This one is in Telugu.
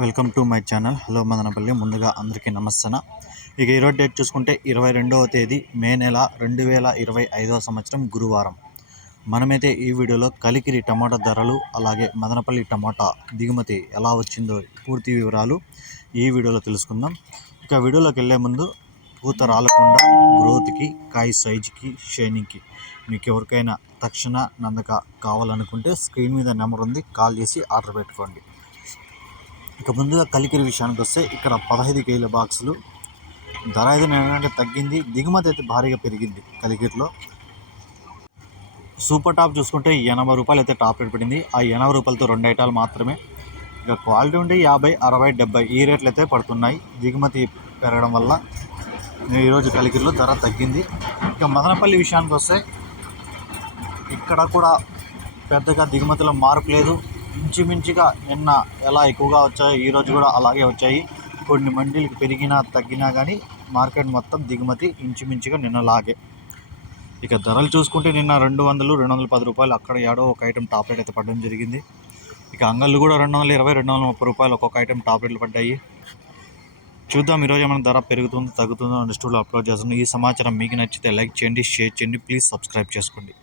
Welcome to my channel. Hello Madanapalli. ముందుగా అందరికీ నమస్తన ఇక ఈరోజు డేట్ చూసుకుంటే ఇరవై రెండవ తేదీ మే నెల రెండు వేల ఇరవై ఐదవ సంవత్సరం గురువారం. మనమైతే ఈ వీడియోలో కలికిరి టమాటా ధరలు అలాగే మదనపల్లి టమాటా దిగుమతి ఎలా వచ్చిందో పూర్తి వివరాలు ఈ వీడియోలో తెలుసుకుందాం. ఇక వీడియోలోకి వెళ్ళే ముందు పూత రాలకుండా గ్రోత్కి కాయ సైజుకి షైనింగ్కి మీకు ఎవరికైనా తక్షణ నందక కావాలనుకుంటే స్క్రీన్ మీద నెంబర్ ఉంది కాల్ చేసి ఆర్డర్ పెట్టుకోండి. ఇక ముందుగా కలికిరి విషయానికి వస్తే ఇక్కడ పదహైదు కేజీల బాక్సులు. ధర అయితే ఏంటంటే తగ్గింది. దిగుమతి అయితే భారీగా పెరిగింది కలికిరిలో. సూపర్ టాప్ చూసుకుంటే ఎనభై రూపాయలు అయితే టాప్ రేట్ పడింది. ఆ ఎనభై రూపాయలతో రెండు ఐటాలు మాత్రమే. ఇక క్వాలిటీ ఉంటే యాభై అరవై డెబ్బై ఈ రేట్లు అయితే పడుతున్నాయి. దిగుమతి పెరగడం వల్ల ఈరోజు కలికిరిలో ధర తగ్గింది. ఇక మదనపల్లి విషయానికి వస్తే ఇక్కడ కూడా పెద్దగా దిగుమతిలో మార్పు లేదు. ఇంచుమించుగా నిన్న ఎలా ఎక్కువగా వచ్చాయో ఈరోజు కూడా అలాగే వచ్చాయి. కొన్ని మండీలకు పెరిగినా తగ్గినా కానీ మార్కెట్ మొత్తం దిగుమతి ఇంచుమించుగా నిన్నలాగే. ఇక ధరలు చూసుకుంటే నిన్న రెండు వందలు రెండు వందల పది రూపాయలు అక్కడ ఏడో ఒక ఐటెం టాప్ రేట్ అయితే పడడం జరిగింది. ఇక అంగళ్ళు కూడా రెండు వందల ఇరవై రెండు వందల ముప్పై రూపాయలు ఒక్కొక్క ఐటెం టాప్ రేట్లు పడ్డాయి. చూద్దాం ఈరోజు ఏమైనా ధర పెరుగుతుందో తగ్గుతుందో నెక్స్ట్ అప్లోడ్ చేస్తున్నాం ఈ సమాచారం మీకు నచ్చితే లైక్ చేయండి షేర్ చేయండి. ప్లీజ్ సబ్స్క్రైబ్ చేసుకోండి.